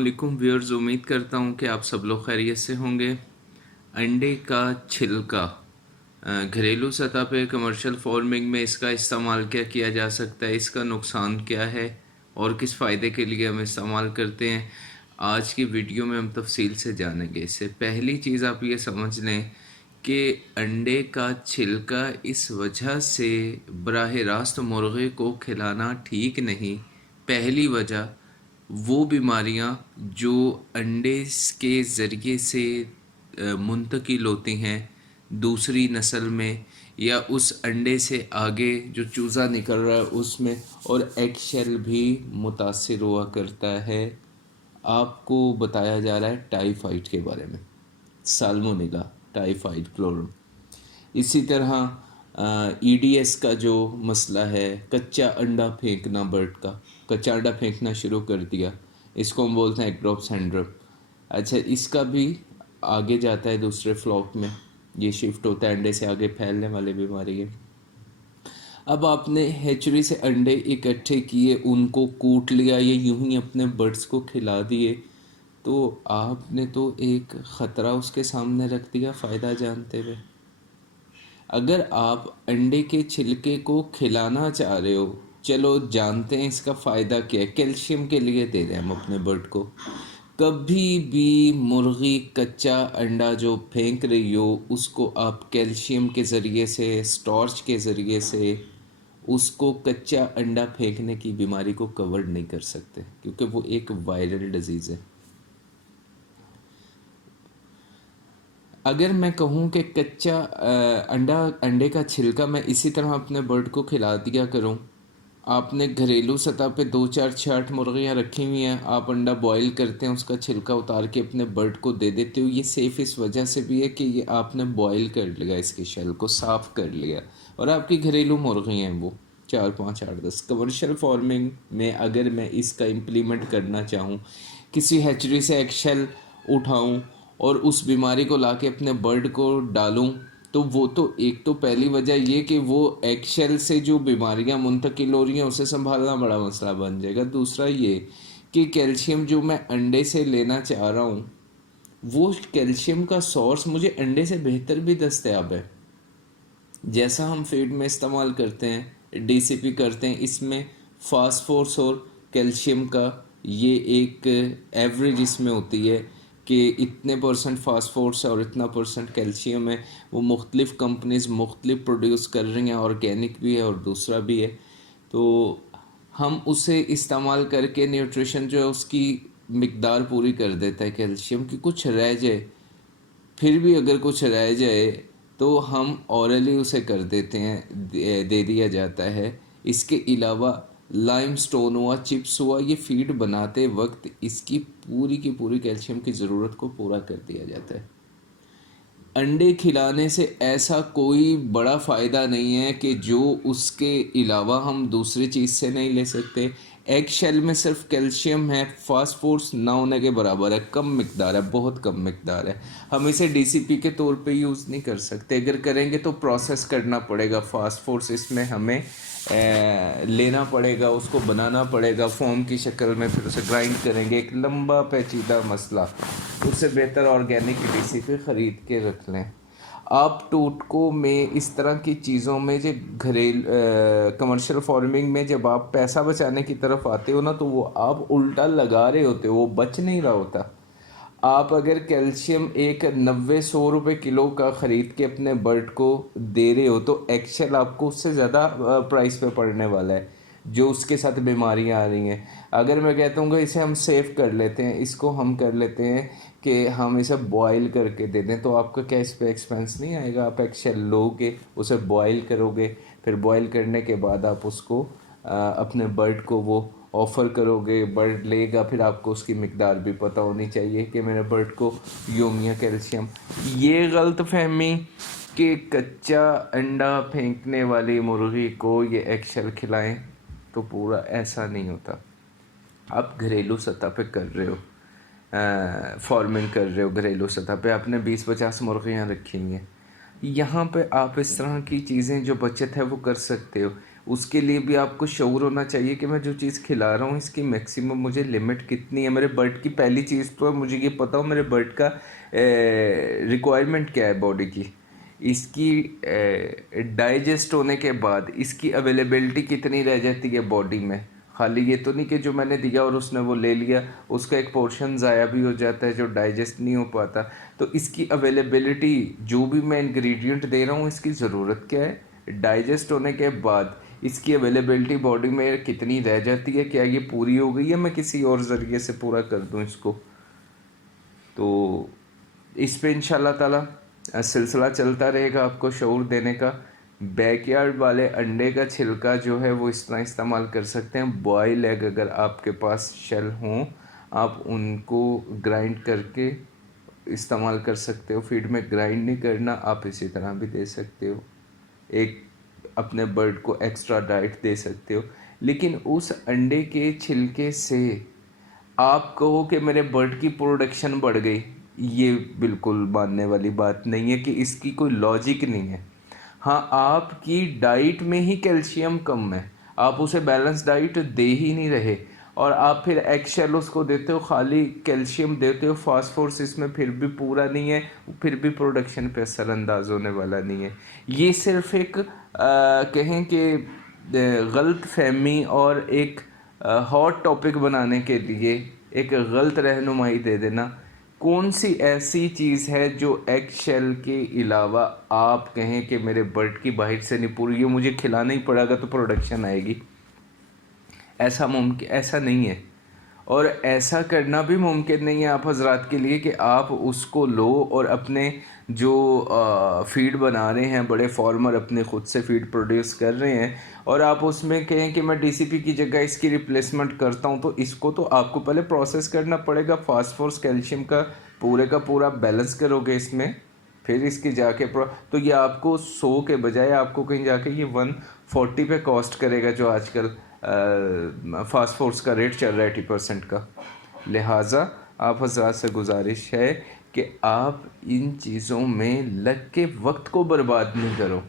वालेकुम व्यूअर्स, उम्मीद करता हूँ कि आप सब लोग खैरियत से होंगे। अंडे का छिलका घरेलू सतह पे कमर्शियल फार्मिंग में इसका इस्तेमाल क्या किया जा सकता है, इसका नुकसान क्या है और किस फ़ायदे के लिए हम इस्तेमाल करते हैं, आज की वीडियो में हम तफसील से जानेंगे। इससे पहली चीज़ आप ये समझ लें कि अंडे का छिलका इस वजह से बराह रास्त मुर्गे को खिलाना ठीक नहीं। पहली वजह, वो बीमारियां जो अंडे के ज़रिए से मुंतकिल होती हैं दूसरी नस्ल में, या उस अंडे से आगे जो चूज़ा निकल रहा है उसमें, और एगशेल भी मुतासिर हुआ करता है। आपको बताया जा रहा है टाइफाइड के बारे में, साल्मोनेला, टाइफाइड, क्लोरो। इसी तरह ईडीएस का जो मसला है, कच्चा अंडा फेंकना, बर्ड का कच्चा अंडा फेंकना शुरू कर दिया, इसको हम बोलते हैं एग सिंड्रोम। अच्छा, इसका भी आगे जाता है दूसरे फ्लॉक में, ये शिफ्ट होता है, अंडे से आगे फैलने वाली बीमारी है। अब आपने हैचरी से अंडे इकट्ठे किए, उनको कूट लिया या यूं ही अपने बर्ड्स को खिला दिए, तो आपने तो एक ख़तरा उसके सामने रख दिया फ़ायदा जानते हुए। अगर आप अंडे के छिलके को खिलाना चाह रहे हो, चलो जानते हैं इसका फ़ायदा क्या है, कैल्शियम के लिए दे दें हम अपने बर्ड को। कभी भी मुर्गी कच्चा अंडा जो फेंक रही हो उसको आप कैल्शियम के ज़रिए से, स्टॉर्च के ज़रिए से उसको कच्चा अंडा फेंकने की बीमारी को कवर नहीं कर सकते, क्योंकि वो एक वायरल डिजीज़ है। अगर मैं कहूँ कि कच्चा अंडे का छिलका मैं इसी तरह अपने बर्ड को खिला दिया करूँ, आपने घरेलू सतह पे 2 4 6 8 मुर्गियाँ रखी हुई हैं, आप अंडा बॉईल करते हैं, उसका छिलका उतार के अपने बर्ड को दे देते हो। ये सेफ़ इस वजह से भी है कि ये आपने बॉईल कर लिया, इसके शेल को साफ़ कर लिया, और आपकी घरेलू मुर्गियाँ हैं वो 4 5 8 10। कमर्शियल फार्मिंग में अगर मैं इसका इम्प्लीमेंट करना चाहूँ, किसी हैचरी से एग शेल उठाऊँ और उस बीमारी को लाके अपने बर्ड को डालूं, तो वो तो एक तो पहली वजह ये कि वो एगशेल से जो बीमारियां मुंतकिल हो रही हैं उसे संभालना बड़ा मसला बन जाएगा। दूसरा ये कि कैल्शियम जो मैं अंडे से लेना चाह रहा हूँ, वो कैल्शियम का सोर्स मुझे अंडे से बेहतर भी दस्तयाब है। जैसा हम फीड में इस्तेमाल करते हैं, डीसीपी करते हैं, इसमें फास्फोरस और कैल्शियम का ये एक एवरेज इसमें होती है कि इतने परसेंट फास्फोरस और इतना परसेंट कैल्शियम है। वो मुख्तलिफ़ कंपनीज मुख्तलिफ प्रोड्यूस कर रही हैं, ऑर्गेनिक भी है और दूसरा भी है। तो हम उसे इस्तेमाल करके न्यूट्रिशन जो है उसकी मिकदार पूरी कर देता है कैल्शियम की। कुछ रह जाए, फिर भी अगर कुछ रह जाए तो हम औरली उसे कर देते हैं, दे दिया जाता है। इसके अलावा लाइमस्टोन हुआ, चिप्स हुआ, ये फीड बनाते वक्त इसकी पूरी की पूरी कैल्शियम की ज़रूरत को पूरा कर दिया जाता है। अंडे खिलाने से ऐसा कोई बड़ा फ़ायदा नहीं है कि जो उसके अलावा हम दूसरी चीज़ से नहीं ले सकते। एग शेल में सिर्फ कैल्शियम है, फास्फोरस ना होने के बराबर है, कम मिकदार है, बहुत कम मिकदार है। हम इसे डीसीपी के तौर पे यूज़ नहीं कर सकते, अगर करेंगे तो प्रोसेस करना पड़ेगा। फास्फोरस इसमें हमें लेना पड़ेगा, उसको बनाना पड़ेगा फॉर्म की शक्ल में, फिर उसे ग्राइंड करेंगे, एक लंबा पेचीदा मसला। उससे बेहतर ऑर्गेनिक डीसीपी ख़रीद के रख लें। आप टोटको में इस तरह की चीज़ों में जो कमर्शियल फार्मिंग में जब आप पैसा बचाने की तरफ आते हो ना, तो वो आप उल्टा लगा रहे होते हो, वो बच नहीं रहा होता। आप अगर कैल्शियम एक 90 100 रुपये किलो का ख़रीद के अपने बर्ड को दे रहे हो, तो एक्चुअल आपको उससे ज़्यादा प्राइस पे पड़ने वाला है, जो उसके साथ बीमारियां आ रही हैं। अगर मैं कहता हूँ कि इसे हम सेव कर लेते हैं, इसको हम कर लेते हैं कि हम इसे बॉयल करके दे दें, तो आपका क्या इस पर एक्सपेंस नहीं आएगा। आप एक्चुअल लोगे, उसे बॉयल करोगे, फिर बॉयल करने के बाद आप उसको अपने बर्ड को वो ऑफ़र करोगे, बर्ड लेगा, फिर आपको उसकी मिकदार भी पता होनी चाहिए कि मेरे बर्ड को योमिया कैल्शियम। ये गलत फहमी कि कच्चा अंडा फेंकने वाली मुर्गी को ये एगशेल खिलाएं, तो पूरा ऐसा नहीं होता। आप घरेलू सतह पे कर रहे हो, फार्मिंग कर रहे हो, घरेलू सतह पे आपने 20 50 मुर्गियाँ रखी हुई हैं, यहाँ पे आप इस तरह की चीज़ें जो बचत है वो कर सकते हो। उसके लिए भी आपको शऊर होना चाहिए कि मैं जो चीज़ खिला रहा हूँ इसकी मैक्सिमम मुझे लिमिट कितनी है। मेरे बर्ड की पहली चीज़ तो मुझे ये पता हो मेरे बर्ड का रिक्वायरमेंट क्या है बॉडी की, इसकी डाइजेस्ट होने के बाद इसकी अवेलेबिलिटी कितनी रह जाती है बॉडी में। खाली ये तो नहीं कि जो मैंने दिया और उसने वो ले लिया, उसका एक पोर्शन ज़ाया भी हो जाता है जो डाइजेस्ट नहीं हो पाता। तो इसकी अवेलेबिलिटी, जो भी मैं इंग्रेडिएंट दे रहा हूँ इसकी ज़रूरत क्या है, डाइजेस्ट होने के बाद इसकी अवेलेबिलिटी बॉडी में कितनी रह जाती है, क्या ये पूरी हो गई है, मैं किसी और ज़रिए से पूरा कर दूँ इसको। तो इस पे इंशाल्लाह ताला सिलसिला चलता रहेगा आपको शऊर देने का। बैकयार्ड वाले अंडे का छिलका जो है वो इस तरह इस्तेमाल कर सकते हैं। बॉयल एग अगर आपके पास शेल हों, आप उनको ग्राइंड करके इस्तेमाल कर सकते हो। फीड में ग्राइंड नहीं करना, आप इसी तरह भी दे सकते हो, एक अपने बर्ड को एक्स्ट्रा डाइट दे सकते हो। लेकिन उस अंडे के छिलके से आप कहो कि मेरे बर्ड की प्रोडक्शन बढ़ गई, ये बिल्कुल मानने वाली बात नहीं है कि इसकी कोई लॉजिक नहीं है। हाँ, आपकी डाइट में ही कैल्शियम कम है, आप उसे बैलेंस डाइट दे ही नहीं रहे और आप फिर एगशेल उसको देते हो, खाली कैल्शियम देते हो, फास्फोरस इसमें फिर भी पूरा नहीं है, फिर भी प्रोडक्शन पे असरअंदाज होने वाला नहीं है। ये सिर्फ एक कहें कि गलत फहमी और एक हॉट टॉपिक बनाने के लिए एक गलत रहनुमाई दे देना। कौन सी ऐसी चीज़ है जो एग शेल के अलावा आप कहें कि मेरे बर्ड की बाइट से नहीं पूरी, ये मुझे खिलाना ही पड़ेगा तो प्रोडक्शन आएगी? ऐसा मुमकिन, ऐसा नहीं है। और ऐसा करना भी मुमकिन नहीं है आप हजरात के लिए कि आप उसको लो और अपने जो फीड बना रहे हैं, बड़े फार्मर अपने ख़ुद से फीड प्रोड्यूस कर रहे हैं, और आप उसमें कहें कि मैं डीसीपी की जगह इसकी रिप्लेसमेंट करता हूं। तो इसको तो आपको पहले प्रोसेस करना पड़ेगा, फास्फोरस कैल्शियम का पूरा बैलेंस करोगे इसमें, फिर इसकी जाके तो ये आपको 100 के बजाय आपको कहीं जाके ये 140 पे कॉस्ट करेगा, जो आजकल फास्फोरस का रेट चल रहा है 80% का। लिहाजा आप हज़रात से गुजारिश है कि आप इन चीज़ों में लग के वक्त को बर्बाद नहीं करो।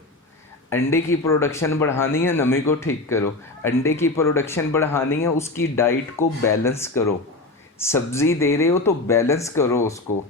अंडे की प्रोडक्शन बढ़ानी है, नमी को ठीक करो। अंडे की प्रोडक्शन बढ़ानी है, उसकी डाइट को बैलेंस करो। सब्ज़ी दे रहे हो तो बैलेंस करो उसको।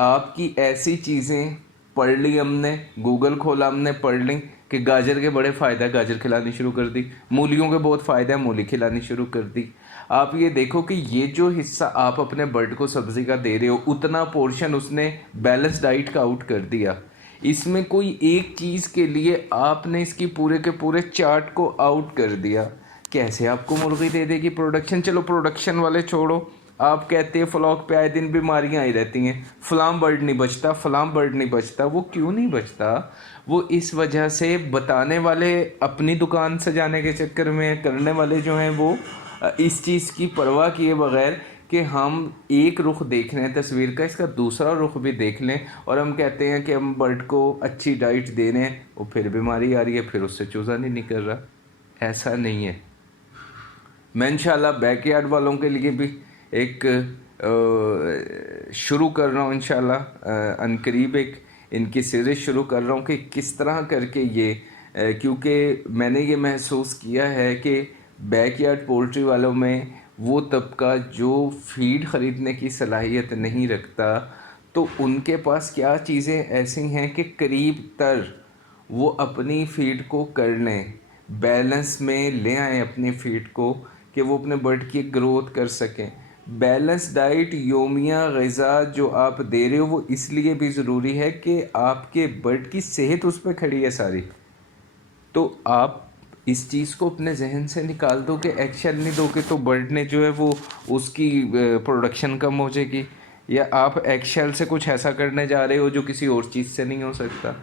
आपकी ऐसी चीज़ें पढ़ ली हमने, गूगल खोला हमने, पढ़ ली कि गाजर के बड़े फ़ायदे, गाजर खिलानी शुरू कर दी। मूलियों के बहुत फ़ायदे हैं, मूली खिलानी शुरू कर दी। आप ये देखो कि ये जो हिस्सा आप अपने बर्ड को सब्ज़ी का दे रहे हो, उतना पोर्शन उसने बैलेंस डाइट का आउट कर दिया। इसमें कोई एक चीज़ के लिए आपने इसकी पूरे के पूरे चार्ट को आउट कर दिया। कैसे आपको मुर्गी दे देगी प्रोडक्शन? चलो प्रोडक्शन वाले छोड़ो, आप कहते हैं फ्लॉक पे आए दिन बीमारियां आई रहती हैं, फलाम बर्ड नहीं बचता, फलाम बर्ड नहीं बचता। वो क्यों नहीं बचता? वो इस वजह से बताने वाले अपनी दुकान सजाने के चक्कर में, करने वाले जो हैं वो इस चीज़ की परवाह किए बगैर कि हम एक रुख देख रहे हैं तस्वीर का, इसका दूसरा रुख भी देख लें, और हम कहते हैं कि हम बर्ड को अच्छी डाइट दे रहे हैं, वो फिर बीमारी आ रही है, फिर उससे चूज़ा नहीं निकल रहा। ऐसा नहीं है। मैं इंशाल्लाह बैकयार्ड वालों के लिए भी एक शुरू कर रहा हूँ इंशाल्लाह अनकरीब, एक इनकी सीरीज़ शुरू कर रहा हूँ कि किस तरह करके ये क्योंकि मैंने ये महसूस किया है कि बैकयार्ड पोल्ट्री वालों में वो तबका जो फीड ख़रीदने की सलाहियत नहीं रखता, तो उनके पास क्या चीज़ें ऐसी हैं कि करीब तर वो अपनी फीड को कर लें, बैलेंस में ले आएँ अपनी फीड को, कि वो अपने बर्ड की ग्रोथ कर सकें। बैलेंस डाइट, योमिया ग़िज़ा जो आप दे रहे हो वो इसलिए भी ज़रूरी है कि आपके बर्ड की सेहत उस पर खड़ी है सारी। तो आप इस चीज़ को अपने जहन से निकाल दो कि एक्शन नहीं दोगे तो बर्ड ने जो है वो उसकी प्रोडक्शन कम हो जाएगी, या आप एक्शेल से कुछ ऐसा करने जा रहे हो जो किसी और चीज़ से नहीं हो सकता।